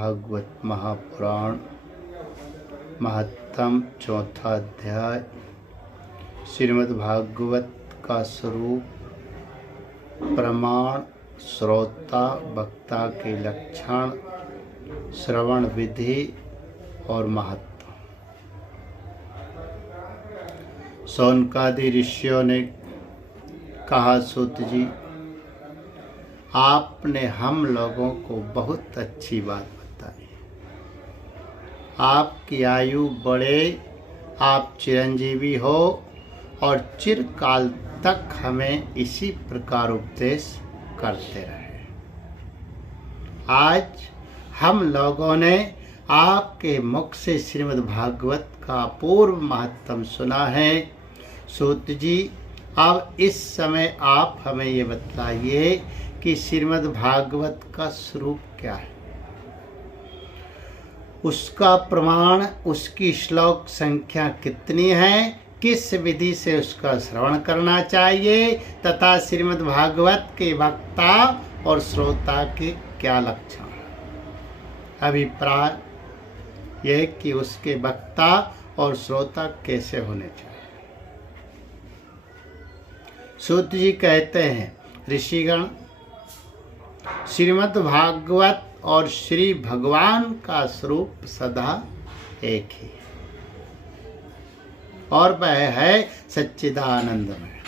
भागवत महापुराण महत्तम चौथा अध्याय। श्रीमद् भागवत का स्वरूप, प्रमाण, श्रोता वक्ता के लक्षण, श्रवण विधि और महत्व। शौनकादि ऋषियों ने कहा, सूत जी, आपने हम लोगों को बहुत अच्छी बात बताई। आपकी आयु बढ़े, आप चिरंजीवी हो और चिरकाल तक हमें इसी प्रकार उपदेश करते रहे। आज हम लोगों ने आपके मुख से श्रीमद् भागवत का पूर्व महत्तम सुना है। सूत जी, अब इस समय आप हमें ये बताइए कि श्रीमद् भागवत का स्वरूप क्या है, उसका प्रमाण, उसकी श्लोक संख्या कितनी है, किस विधि से उसका श्रवण करना चाहिए तथा श्रीमद् भागवत के वक्ता और श्रोता के क्या लक्षण। अभिप्राय यह कि उसके वक्ता और श्रोता कैसे होने चाहिए। सूत जी कहते हैं, ऋषिगण, श्रीमद् भागवत और श्री भगवान का स्वरूप सदा एक ही है और वह है सच्चिदानंदमय।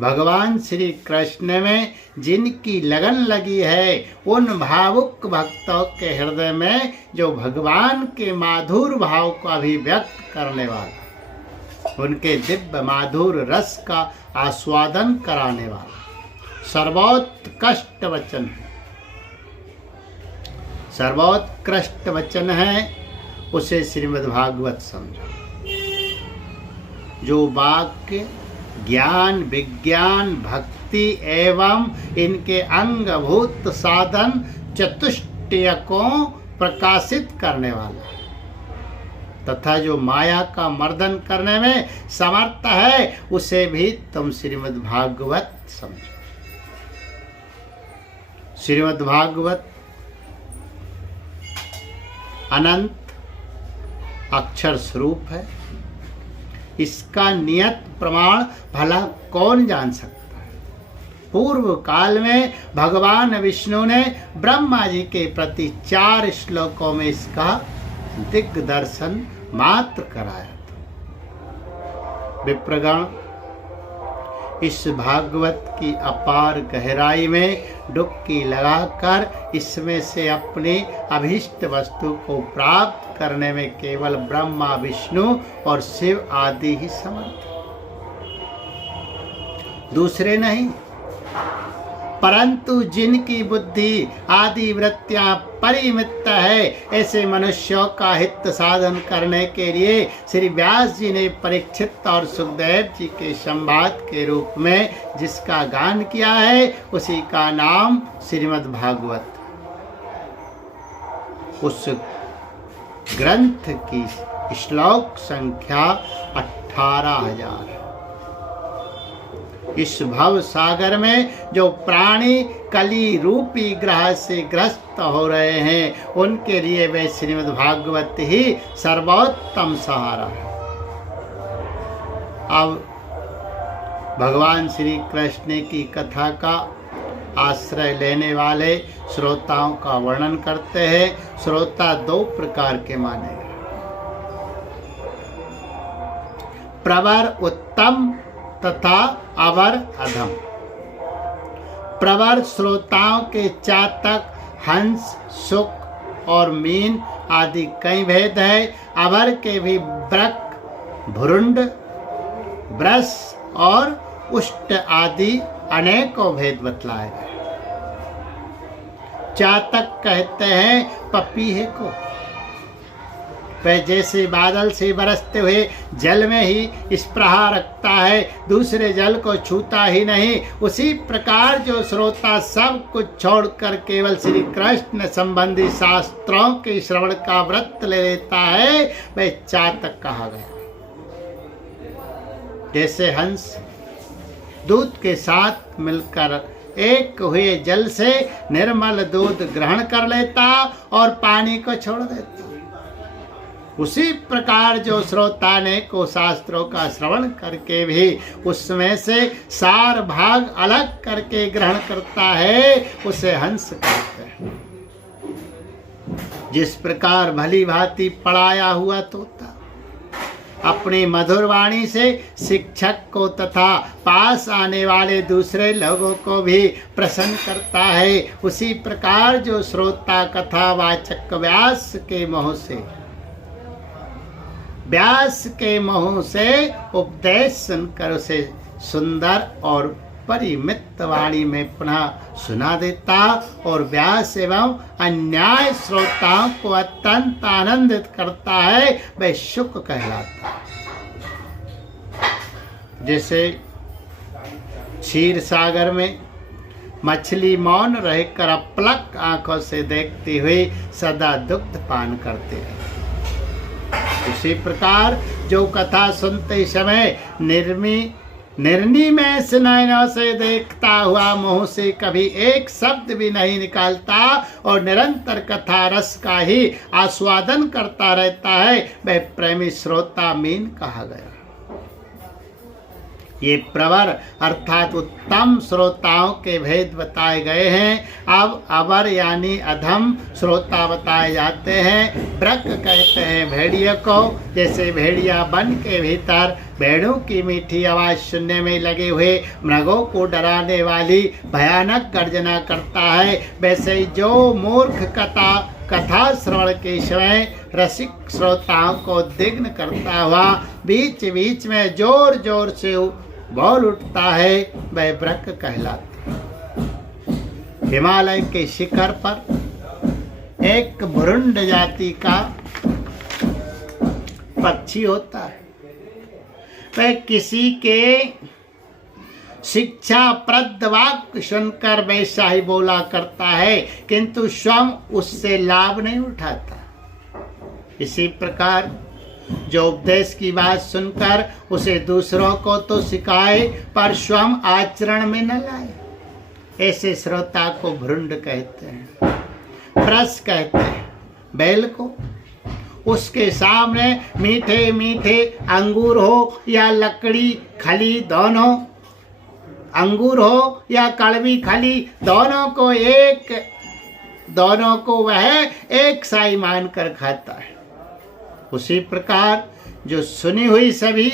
भगवान श्री कृष्ण में जिनकी लगन लगी है, उन भावुक भक्तों के हृदय में जो भगवान के माधुर भाव को अभिव्यक्त करने वाला, उनके दिव्य माधुर रस का आस्वादन कराने वाला सर्वोत्कृष्ट वचन है, सर्वोत्कृष्ट वचन है, उसे श्रीमद् भागवत समझो। जो वाक्य, ज्ञान, विज्ञान, भक्ति एवं इनके अंगभूत साधन चतुष्टय को प्रकाशित करने वाला तथा जो माया का मर्दन करने में समर्थ है, उसे भी तुम श्रीमद् भागवत समझो। श्रीमद् भागवत अनंत अक्षर स्वरूप है। इसका नियत प्रमाण भला कौन जान सकता है। पूर्व काल में भगवान विष्णु ने ब्रह्मा जी के प्रति 4 श्लोकों में इसका दिग्दर्शन मात्र कराया था। विप्रगण, इस भागवत की अपार गहराई में डुबकी लगाकर इसमें से अपनी अभीष्ट वस्तु को प्राप्त करने में केवल ब्रह्मा, विष्णु और शिव आदि ही समर्थ, दूसरे नहीं। परंतु जिनकी बुद्धि आदि वृत्तियां परिमित है, ऐसे मनुष्यों का हित साधन करने के लिए श्री व्यास जी ने परीक्षित और सुखदेव जी के संवाद के रूप में जिसका गान किया है, उसी का नाम श्रीमद् भागवत। उस ग्रंथ की श्लोक संख्या 18,000। इस भव सागर में जो प्राणी कली रूपी ग्रह से ग्रस्त हो रहे हैं, उनके लिए वे श्रीमद् भागवत ही सर्वोत्तम सहारा है। अब भगवान श्री कृष्ण की कथा का आश्रय लेने वाले श्रोताओं का वर्णन करते हैं। श्रोता 2 प्रकार के माने गए, प्रवर उत्तम तथा अवर अधम। प्रवर श्रोताओं के चातक, हंस, शुक और मीन आदि कई भेद है। अवर के भी ब्रक, भ्रुंड, ब्रस और उष्ट आदि अनेकों भेद बतलाए गए। चातक कहते हैं पपीहे को। वह जैसे बादल से बरसते हुए जल में ही स्पृहा रखता है, दूसरे जल को छूता ही नहीं, उसी प्रकार जो श्रोता सब कुछ छोड़कर केवल श्री कृष्ण संबंधी शास्त्रों के श्रवण का व्रत ले लेता है, वह चातक कहा गया। जैसे हंस दूध के साथ मिलकर एक हुए जल से निर्मल दूध ग्रहण कर लेता और पानी को छोड़ देता। उसी प्रकार जो श्रोता ने को शास्त्रों का श्रवण करके भी उसमें से सार भाग अलग करके ग्रहण करता है, उसे हंस कहते हैं। जिस प्रकार भली भांति पढ़ाया हुआ तोता अपनी मधुर वाणी से शिक्षक को तथा पास आने वाले दूसरे लोगों को भी प्रसन्न करता है, उसी प्रकार जो श्रोता कथावाचक व्यास के मुँह से उपदेश सुनकर उसे सुंदर और परिमित वाणी में पुनः सुना देता और व्यास एवं अन्याय श्रोताओं को अत्यंत आनंदित करता है, वह शुक कहलाता है। जैसे क्षीर सागर में मछली मौन रहकर अपलक आंखों से देखती हुई सदा दुग्ध पान करते हैं, उसी प्रकार जो कथा सुनते समय निर्निमेष से नयनों से देखता हुआ मुंह से कभी एक शब्द भी नहीं निकालता और निरंतर कथा रस का ही आस्वादन करता रहता है, वह प्रेमी श्रोता मीन कहा गया। ये प्रवर अर्थात उत्तम श्रोताओं के भेद बताए गए हैं। अब अवर यानी अधम श्रोता बताए जाते हैं। ब्रक कहते हैं भेड़िया को। जैसे भेड़िया वन के भीतर भेड़ों की मीठी आवाज सुनने में लगे हुए मृगों को डराने वाली भयानक गर्जना करता है, वैसे ही जो मूर्ख कथा श्रवण के समय रसिक श्रोताओं को दिग्न करता हुआ बीच बीच में जोर जोर से बोल उठता है, वह ब्रक कहलाता है। हिमालय के शिखर पर एक भुरुंड जाति का पक्षी होता है। वह किसी के शिक्षाप्रद वाक्य सुनकर वैसा ही बोला करता है, किंतु स्वयं उससे लाभ नहीं उठाता। इसी प्रकार जो उपदेश की बात सुनकर उसे दूसरों को तो सिखाए पर स्वयं आचरण में न लाए, ऐसे श्रोता को भ्रुंड कहते हैं। प्रस कहते हैं बैल को। उसके सामने मीठे मीठे अंगूर हो या लकड़ी खली, दोनों अंगूर हो या कड़वी खली, दोनों को वह एक साई मानकर खाता है। उसी प्रकार जो सुनी हुई सभी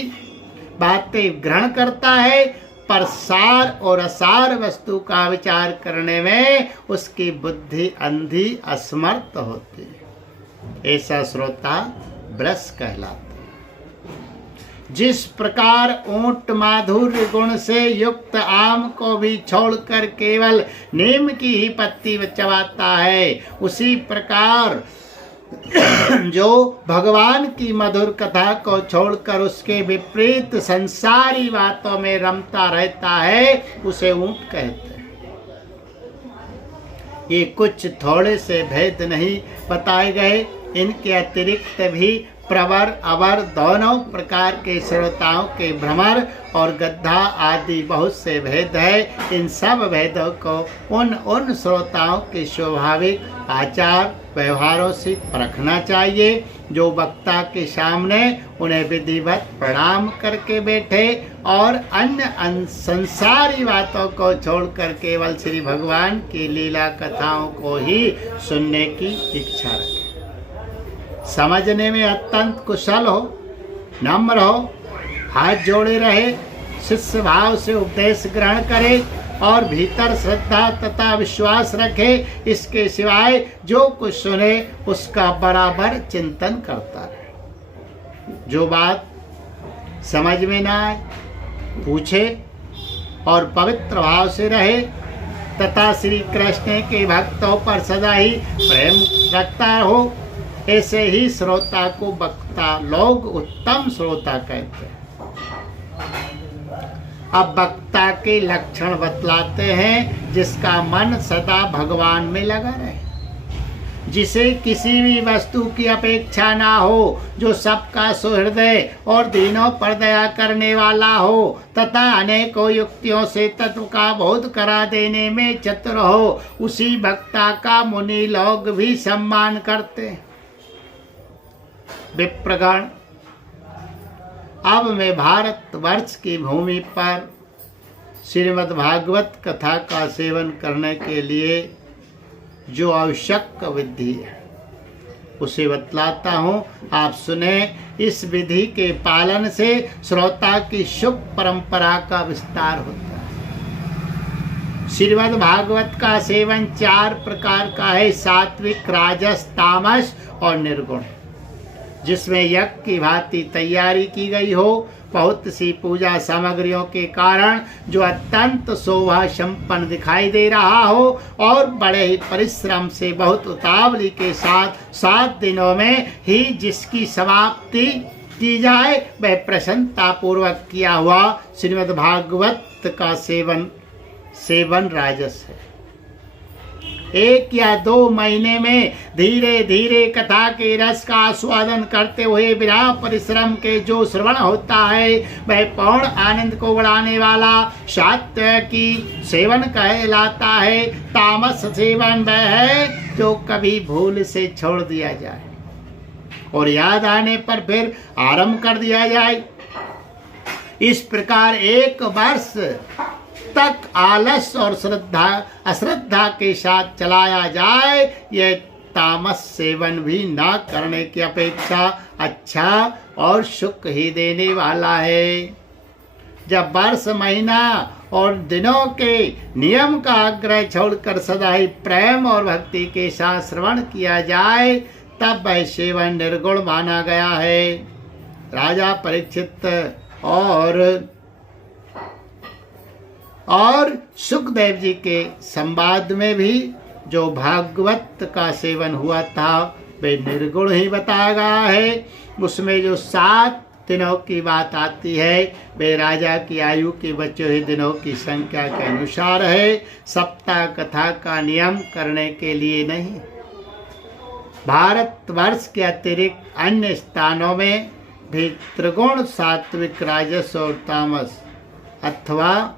बातें ग्रहण करता है, पर सार और असार वस्तु का विचार करने में उसकी बुद्धि अंधी असमर्थ होती है, ऐसा श्रोता ब्रस कहलाता है। जिस प्रकार ऊंट माधुर्य गुण से युक्त आम को भी छोड़कर केवल नीम की ही पत्ती चबाता है, उसी प्रकार जो भगवान की मधुर कथा को छोड़कर उसके विपरीत संसारी बातों में रमता रहता है, उसे ऊंट कहते हैं। ये कुछ थोड़े से भेद नहीं बताए गए, इनके अतिरिक्त भी प्रवर अवर दोनों प्रकार के श्रोताओं के भ्रमर और गद्दा आदि बहुत से भेद है। इन सब भेदों को उन श्रोताओं के स्वाभाविक आचार व्यवहारों से परखना चाहिए, जो वक्ता के सामने उन्हें विधिवत प्रणाम करके बैठे और अन्य संसारी बातों को छोड़कर केवल श्री भगवान की लीला कथाओं को ही सुनने की इच्छा रखे। समझने में अत्यंत कुशल हो, नम्र हो, हाथ जोड़े रहे, शिष्य भाव से उपदेश ग्रहण करे और भीतर श्रद्धा तथा विश्वास रखे। इसके सिवाय जो कुछ सुने उसका बराबर चिंतन करता रहे। जो बात समझ में ना आए पूछे और पवित्र भाव से रहे तथा श्री कृष्ण के भक्तों पर सदा ही प्रेम रखता हो, ऐसे ही श्रोता को वक्ता लोग उत्तम श्रोता कहते हैं। अब वक्ता के लक्षण बतलाते हैं। जिसका मन सदा भगवान में लगा रहे, जिसे किसी भी वस्तु की अपेक्षा ना हो, जो सबका सुहृदय और दीनों पर दया करने वाला हो तथा अनेकों युक्तियों से तत्व का बोध करा देने में चतुर हो, उसी वक्ता का मुनि लोग भी सम्मान करते हैं। विप्रगण, अब मैं भारतवर्ष की भूमि पर श्रीमद् भागवत कथा का सेवन करने के लिए जो आवश्यक विधि है उसे बतलाता हूँ, आप सुने। इस विधि के पालन से श्रोता की शुभ परंपरा का विस्तार होता है। श्रीमद् भागवत का सेवन 4 प्रकार का है, सात्विक, राजस, तामस और निर्गुण, जिसमें यज्ञ की भांति तैयारी की गई हो, बहुत सी पूजा सामग्रियों के कारण जो अत्यंत शोभा संपन्न दिखाई दे रहा हो और बड़े ही परिश्रम से बहुत उतावली के साथ 7 दिनों में ही जिसकी समाप्ति की जाए, वह प्रसन्नता पूर्वक किया हुआ श्रीमद् भागवत का सेवन राजस है। 1 या 2 महीने में धीरे धीरे कथा के रस का आस्वादन करते हुए बिना परिश्रम के जो श्रवण होता है, वह पूर्ण आनंद को बढ़ाने वाला सात्विकी सेवन कहलाता है। तामस सेवन वह है जो कभी भूल से छोड़ दिया जाए और याद आने पर फिर आरंभ कर दिया जाए। इस प्रकार 1 वर्ष तक आलस और अश्रद्धा के साथ चलाया जाए, यह तामस सेवन भी ना करने की अपेक्षा अच्छा और सुख ही देने वाला है। जब वर्ष, महीना और दिनों के नियम का आग्रह छोड़कर सदा ही प्रेम और भक्ति के साथ श्रवण किया जाए, तब वह सेवन निर्गुण माना गया है। राजा परीक्षित और सुखदेव जी के संवाद में भी जो भागवत का सेवन हुआ था, वे निर्गुण ही बताया गया है। उसमें जो 7 दिनों की बात आती है, वे राजा की आयु के बचे हुए दिनों की संख्या के अनुसार है, सप्ताह कथा का नियम करने के लिए नहीं। भारतवर्ष के अतिरिक्त अन्य स्थानों में भी त्रिगुण, सात्विक, राजस और तामस अथवा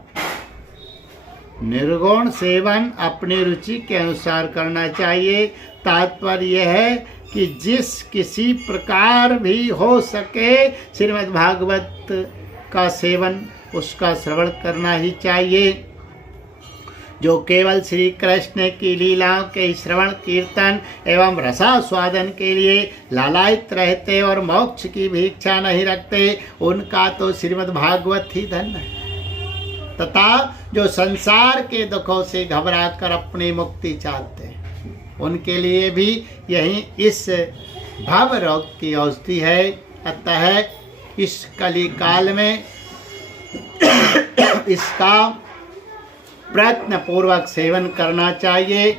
निर्गुण सेवन अपनी रुचि के अनुसार करना चाहिए। तात्पर्य यह है कि जिस किसी प्रकार भी हो सके श्रीमद् भागवत का सेवन, उसका श्रवण करना ही चाहिए। जो केवल श्री कृष्ण की लीलाओं के श्रवण, कीर्तन एवं रसास्वादन के लिए लालायित रहते और मोक्ष की भी इच्छा नहीं रखते, उनका तो श्रीमद् भागवत ही धन्य है। तथा जो संसार के दुखों से घबराकर अपनी मुक्ति चाहते हैं, उनके लिए भी यही इस भव रोग की औषधि है। अतः इस कली काल में इसका प्रयत्न पूर्वक सेवन करना चाहिए।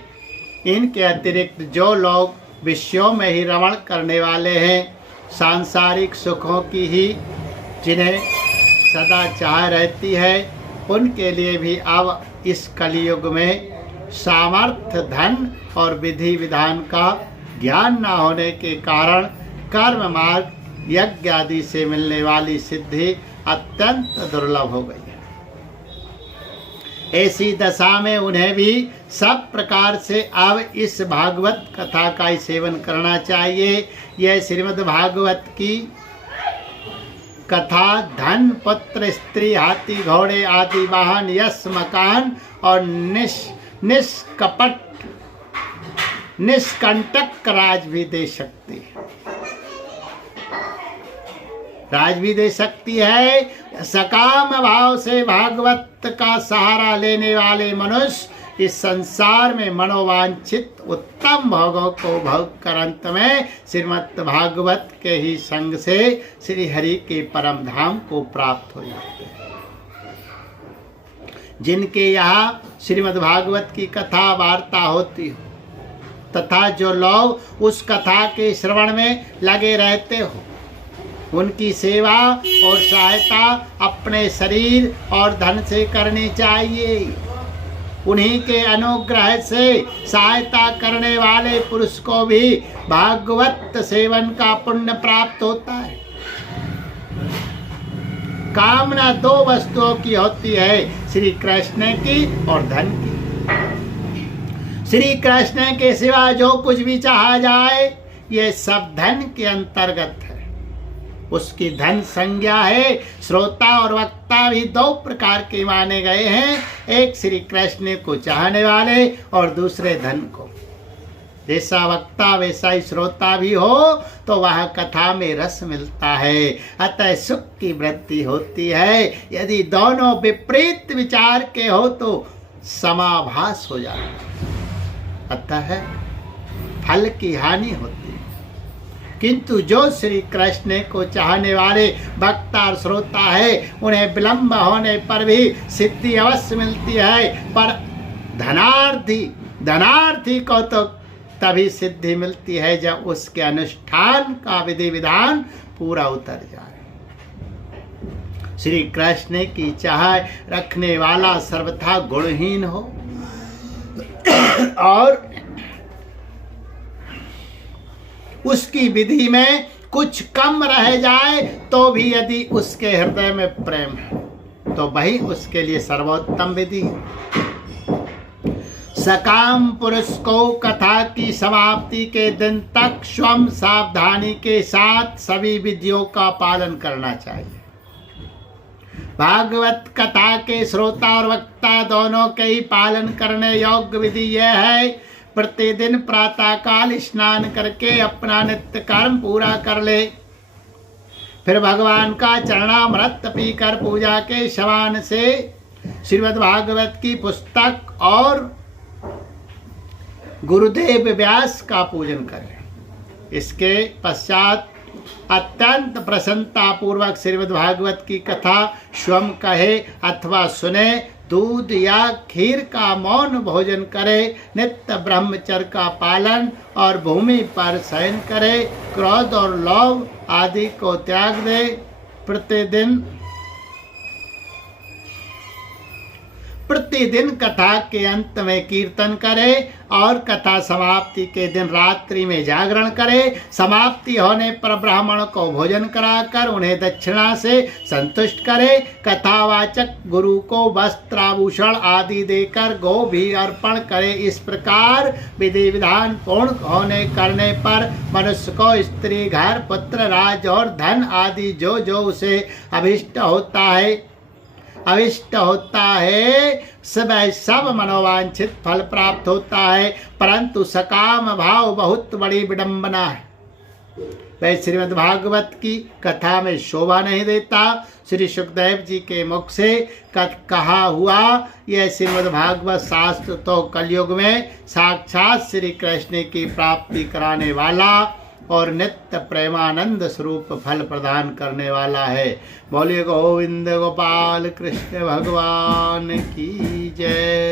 इनके अतिरिक्त जो लोग विषयों में ही रमण करने वाले हैं, सांसारिक सुखों की ही जिन्हें सदा चाह रहती है, उनके लिए भी अब इस कलियुग में सामर्थ्य, धन और विधि विधान का ज्ञान न होने के कारण कर्म मार्ग, यज्ञ आदि से मिलने वाली सिद्धि अत्यंत दुर्लभ हो गई है। ऐसी दशा में उन्हें भी सब प्रकार से अब इस भागवत कथा का ही सेवन करना चाहिए। यह श्रीमद् भागवत की कथा धन, पुत्र, स्त्री, हाथी, घोड़े आदि वाहन, यश, मकान और निष्कंटक राज भी दे सकती है। राज भी दे सकती है। सकाम भाव से भागवत का सहारा लेने वाले मनुष्य इस संसार में मनोवांछित उत्तम भोगों को भोग कर अंत में श्रीमद् भागवत के ही संग से श्री हरि के परम धाम को प्राप्त हो जाते हैं। जिनके यहाँ श्रीमद् भागवत की कथा वार्ता होती हो तथा जो लोग उस कथा के श्रवण में लगे रहते हो, उनकी सेवा और सहायता अपने शरीर और धन से करनी चाहिए। उन्हीं के अनुग्रह से सहायता करने वाले पुरुष को भी भागवत सेवन का पुण्य प्राप्त होता है। कामना दो वस्तुओं की होती है, श्री कृष्ण की और धन की। श्री कृष्ण के सिवा जो कुछ भी चाहा जाए ये सब धन के अंतर्गत है। उसकी धन संज्ञा है। श्रोता और वक्ता भी दो प्रकार के माने गए हैं, एक श्री कृष्ण को चाहने वाले और दूसरे धन को। जैसा वक्ता वैसा ही श्रोता भी हो तो वह कथा में रस मिलता है, अतः सुख की वृद्धि होती है। यदि दोनों विपरीत विचार के हो तो समाभास हो जाता है, अतः फल की हानि होती है। किंतु जो श्री कृष्ण को चाहने वाले वक्ता और श्रोता है उन्हें विलंब होने पर भी सिद्धि अवश्य मिलती है, पर धनार्थी को तो तभी सिद्धि मिलती है जब उसके अनुष्ठान का विधि विधान पूरा उतर जाए। श्री कृष्ण की चाह रखने वाला सर्वथा गुणहीन हो और उसकी विधि में कुछ कम रह जाए तो भी यदि उसके हृदय में प्रेम है तो वही उसके लिए सर्वोत्तम विधि है। सकाम पुरुष को कथा की समाप्ति के दिन तक स्वयं सावधानी के साथ सभी विधियों का पालन करना चाहिए। भागवत कथा के श्रोता और वक्ता दोनों के ही पालन करने योग्य विधि यह है, प्रतिदिन प्रातः काल स्नान करके अपना नित्य कर्म पूरा कर ले, फिर भगवान का चरणामृत पीकर पूजा के समान से श्रीमद् भागवत की पुस्तक और गुरुदेव व्यास का पूजन करें। इसके पश्चात अत्यंत प्रसन्नता पूर्वक श्रीमद् भागवत की कथा स्वयं कहे अथवा सुने, दूध या खीर का मौन भोजन करे, नित्य ब्रह्मचर्य का पालन और भूमि पर शयन करे, क्रोध और लोभ आदि को त्याग दे, प्रतिदिन कथा के अंत में कीर्तन करे और कथा समाप्ति के दिन रात्रि में जागरण करे। समाप्ति होने पर ब्राह्मण को भोजन कराकर उन्हें दक्षिणा से संतुष्ट करे। कथावाचक गुरु को वस्त्र आभूषण आदि देकर गो भी अर्पण करे। इस प्रकार विधि विधान पूर्ण होने करने पर मनुष्य को स्त्री, घर, पुत्र, राज और धन आदि जो जो उसे अभिष्ट होता है सब मनोवांछित फल प्राप्त होता है। परंतु सकाम भाव बहुत बड़ी विडंबना है, वह श्रीमद् भागवत की कथा में शोभा नहीं देता। श्री सुखदेव जी के मुख से कहा हुआ यह श्रीमद् भागवत शास्त्र तो कलयुग में साक्षात श्री कृष्ण की प्राप्ति कराने वाला और नित्य प्रेमानंद स्वरूप फल प्रदान करने वाला है। बोलिए गोविंद गोपाल कृष्ण भगवान की जय।